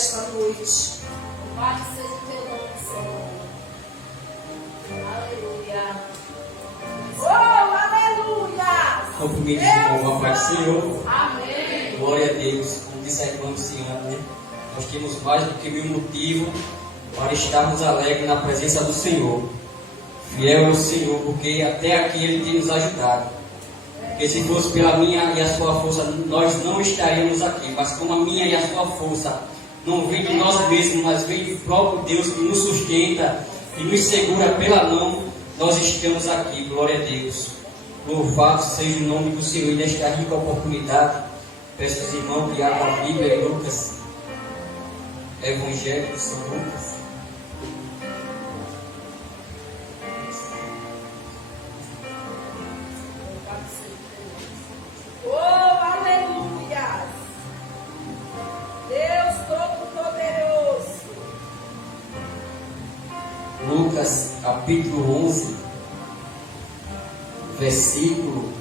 nesta noite. Louvado seja o teu nome, Senhor. Aleluia. Oh, aleluia! Cumprimento de novo a paz do Senhor. Amém. Glória a Deus. Como disse a irmã Luciana, né? Nós temos mais do que mil motivos para estarmos alegres na presença do Senhor. Fiel é o Senhor, porque até aqui Ele tem nos ajudado. Porque se fosse pela minha e a sua força, nós não estaríamos aqui. Mas como a minha e a sua força não vem de nós mesmos, mas vem do próprio Deus que nos sustenta e nos segura pela mão, nós estamos aqui. Glória a Deus. Louvado seja o nome do Senhor. E nesta rica oportunidade, peço aos irmãos que abram a Bíblia em Lucas, Evangelho de São Lucas. Oh, aleluia! Deus Todo-Poderoso. Lucas capítulo 11, versículo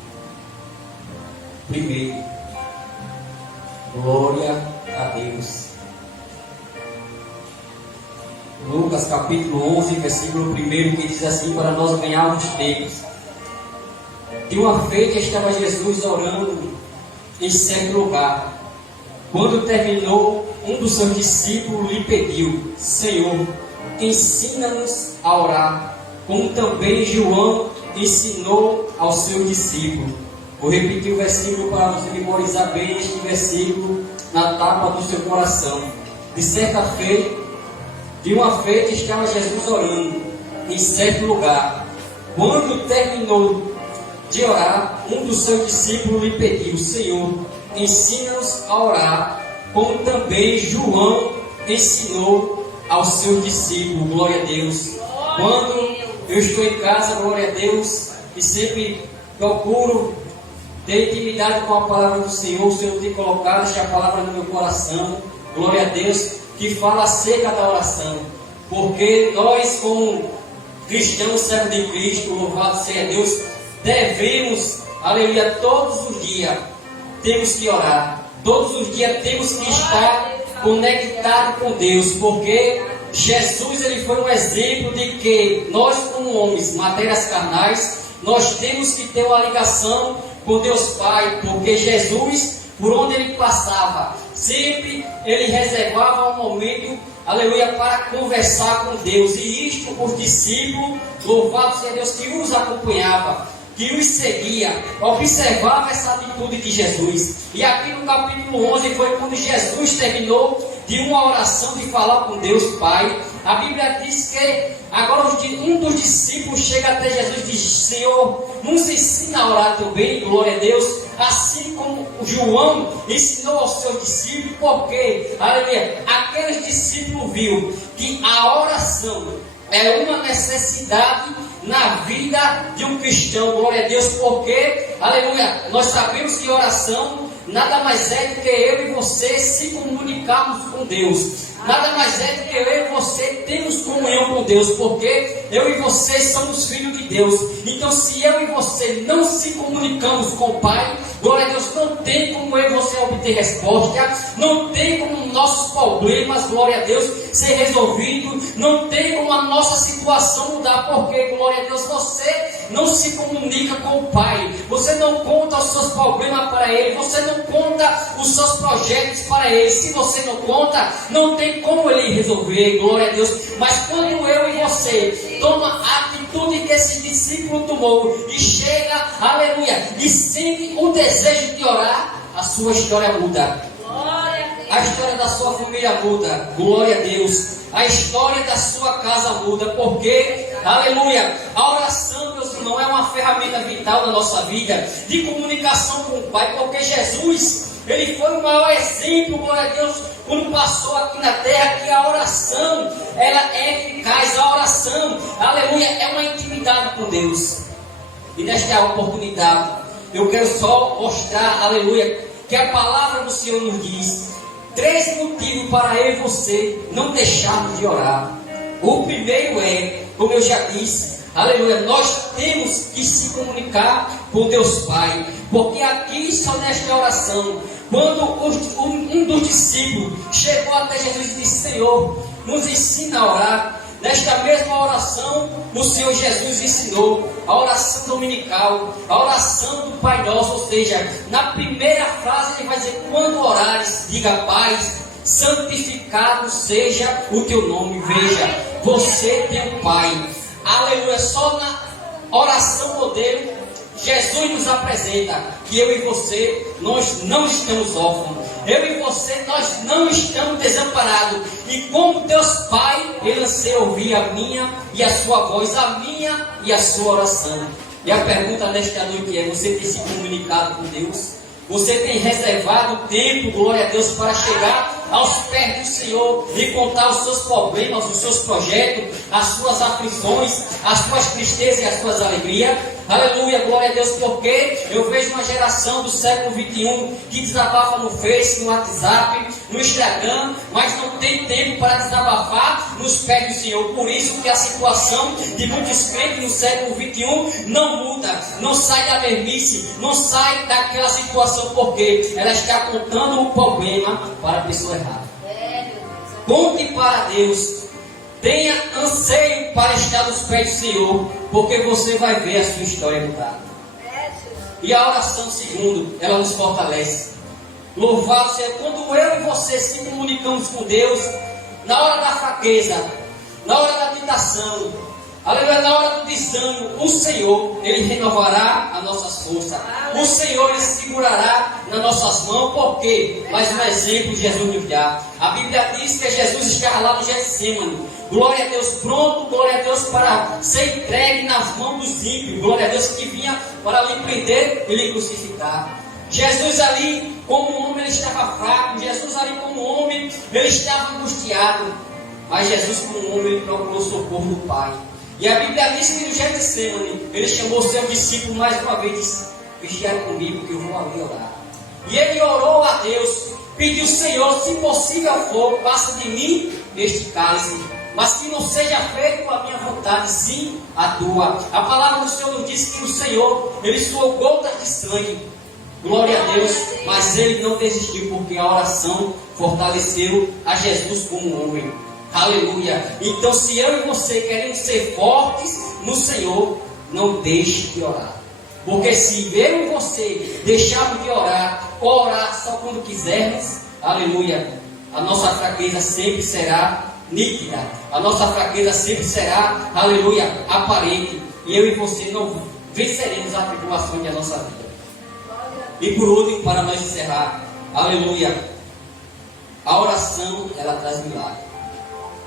1. Glória a Deus. Lucas capítulo 11, versículo 1, que diz assim: para nós ganharmos tempos. De uma feita estava Jesus orando em certo lugar. Quando terminou, um dos seus discípulos lhe pediu: Senhor, ensina-nos a orar, como também João ensinou aos seus discípulos. Vou repetir o versículo para você memorizar bem este versículo na tapa do seu coração. De uma feita estava Jesus orando em certo lugar. Quando terminou de orar, um dos seus discípulos lhe pediu: Senhor, ensina-nos a orar, como também João ensinou aos seus discípulos. Glória a Deus. Quando eu estou em casa, glória a Deus, e sempre procuro ter intimidade com a palavra do Senhor, o Senhor tem colocado esta palavra no meu coração, glória a Deus, que fala acerca da oração, porque nós, como cristãos, servos de Cristo, louvado seja Deus, devemos, aleluia, todos os dias temos que orar, todos os dias temos que estar conectados com Deus, porque Jesus, ele foi um exemplo de que nós, como homens, matérias carnais, nós temos que ter uma ligação com Deus Pai, porque Jesus, por onde ele passava, sempre ele reservava um momento, aleluia, para conversar com Deus. E isto os discípulos, louvado seja Deus, que os acompanhava, que os seguia, observava essa atitude de Jesus. E aqui no capítulo 11 foi quando Jesus terminou de uma oração de falar com Deus Pai. A Bíblia diz que agora um dos discípulos chega até Jesus e diz: Senhor, nos ensina a orar também, glória a Deus, assim como o João ensinou aos seus discípulos, porque, aleluia, aqueles discípulos viu que a oração é uma necessidade na vida de um cristão, glória a Deus, porque, aleluia, nós sabemos que oração nada mais é do que eu e você se comunicarmos com Deus. Nada mais é do que eu e você temos comunhão com Deus, porque eu e você somos filhos de Deus. Então, se eu e você não se comunicamos com o Pai, glória a Deus, não tem como eu e você obter resposta, não tem como nossos problemas, glória a Deus, ser resolvidos, não tem como a nossa situação mudar, porque, glória a Deus, você não se comunica com o Pai, você não conta os seus problemas para Ele, você não conta os seus projetos para Ele. Se você não conta, não tem como Ele resolver, glória a Deus. Mas quando eu e você toma a atitude que esse discípulo tomou e chega, aleluia, e sente o desejo de orar, a sua história muda. A história da sua família muda, glória a Deus. A história da sua casa muda, porque, aleluia, a oração, meus irmãos, é uma ferramenta vital da nossa vida, de comunicação com o Pai, porque Jesus, ele foi o maior exemplo, glória a Deus, quando passou aqui na terra, que a oração, ela é eficaz. A oração, aleluia, é uma intimidade com Deus. E nesta oportunidade, eu quero só mostrar, aleluia, que a palavra do Senhor nos diz 3 motivos para eu e você não deixarmos de orar. O primeiro é, como eu já disse, aleluia, nós temos que se comunicar com Deus Pai. Porque aqui, só nesta oração, quando um dos discípulos chegou até Jesus e disse: Senhor, nos ensina a orar. Nesta mesma oração, o Senhor Jesus ensinou a oração dominical, a oração do Pai Nosso. Ou seja, na primeira frase ele vai dizer: quando orares, diga: Pai, santificado seja o teu nome. Veja, você tem um Pai. Aleluia. Só na oração modelo Jesus nos apresenta que eu e você, nós não estamos órfãos. Eu e você, nós não estamos desamparados. E como Deus Pai, Ele anseia ouvir a minha e a sua voz, a minha e a sua oração. E a pergunta nesta noite é: você tem se comunicado com Deus? Você tem reservado tempo, glória a Deus, para chegar aos pés do Senhor e contar os seus problemas, os seus projetos, as suas aflições, as suas tristezas e as suas alegrias? Aleluia, glória a Deus, porque eu vejo uma geração do século 21 que desabafa no Face, no WhatsApp, no Instagram, mas não tem tempo para desabafar nos pés do Senhor. Por isso que a situação de muitos crentes no século 21 não muda, não sai da mesmice, não sai daquela situação, porque ela está contando o problema para a pessoa errada. Conte para Deus. Tenha anseio para estar nos pés do Senhor, porque você vai ver a sua história mudar. E a oração, segundo, ela nos fortalece. Louvado seja quando eu e você se comunicamos com Deus, na hora da fraqueza, na hora da tentação, aleluia, na hora do desânimo, o Senhor, Ele renovará as nossas forças. O Senhor, Ele segurará nas nossas mãos. Por quê? Mais um exemplo Jesus nos dá. A Bíblia diz que Jesus estava lá no Getsemane. Glória a Deus, pronto, glória a Deus, para ser entregue nas mãos dos ímpios. Glória a Deus, que vinha para lhe prender e lhe crucificar. Jesus ali, como homem, ele estava fraco. Jesus ali, como homem, ele estava angustiado. Mas Jesus, como homem, ele procurou socorro do Pai. E a Bíblia diz que no Getsemane, ele chamou seu discípulo mais uma vez e disse: vigiai comigo que eu vou ali orar. E ele orou a Deus, pediu: Senhor, se possível for, passa de mim este cálice, mas que não seja feito a minha vontade, sim a tua. A palavra do Senhor nos diz que o Senhor, Ele suou gotas de sangue. Glória a Deus, mas Ele não desistiu, porque a oração fortaleceu a Jesus como homem. Aleluia. Então, se eu e você queremos ser fortes no Senhor, não deixe de orar. Porque se eu e você deixarmos de orar, ou orar só quando quisermos, aleluia, a nossa fraqueza sempre será nítida. A nossa fraqueza sempre será, aleluia, aparente. E eu e você não venceremos a tribulação da nossa vida. E por último, para nós encerrar, aleluia, a oração, ela traz milagre.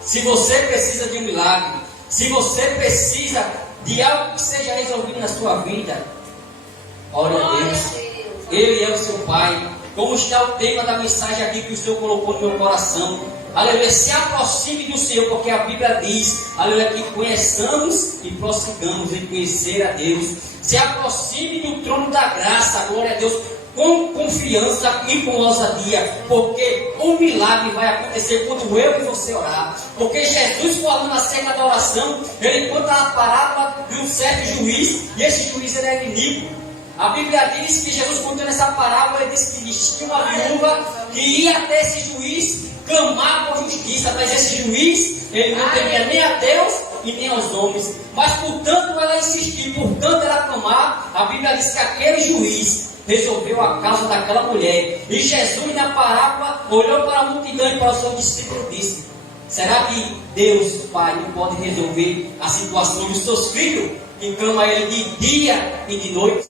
Se você precisa de um milagre, se você precisa de algo que seja resolvido na sua vida, ore a Deus. Ele é o seu Pai. Como está o tema da mensagem aqui que o Senhor colocou no meu coração? Aleluia, se aproxime do Senhor, porque a Bíblia diz, aleluia, que conheçamos e prossigamos em conhecer a Deus. Se aproxime do trono da graça, glória a Deus, com confiança e com ousadia, porque o milagre vai acontecer quando eu e você orar. Porque Jesus, falando acerca da oração, ele conta a parábola de um certo juiz, e esse juiz ele é inimigo. A Bíblia diz que Jesus, contando essa parábola, ele disse que existia uma viúva que ia até esse juiz clamar por justiça, mas esse juiz, ele não temia nem a Deus e nem aos homens. Mas portanto ela insistiu, portanto ela clamar, a Bíblia diz que aquele juiz resolveu a causa daquela mulher. E Jesus, na parábola, olhou para a multidão e para o seu discípulo e disse: será que Deus, Pai, não pode resolver a situação dos seus filhos, que clamam a Ele de dia e de noite?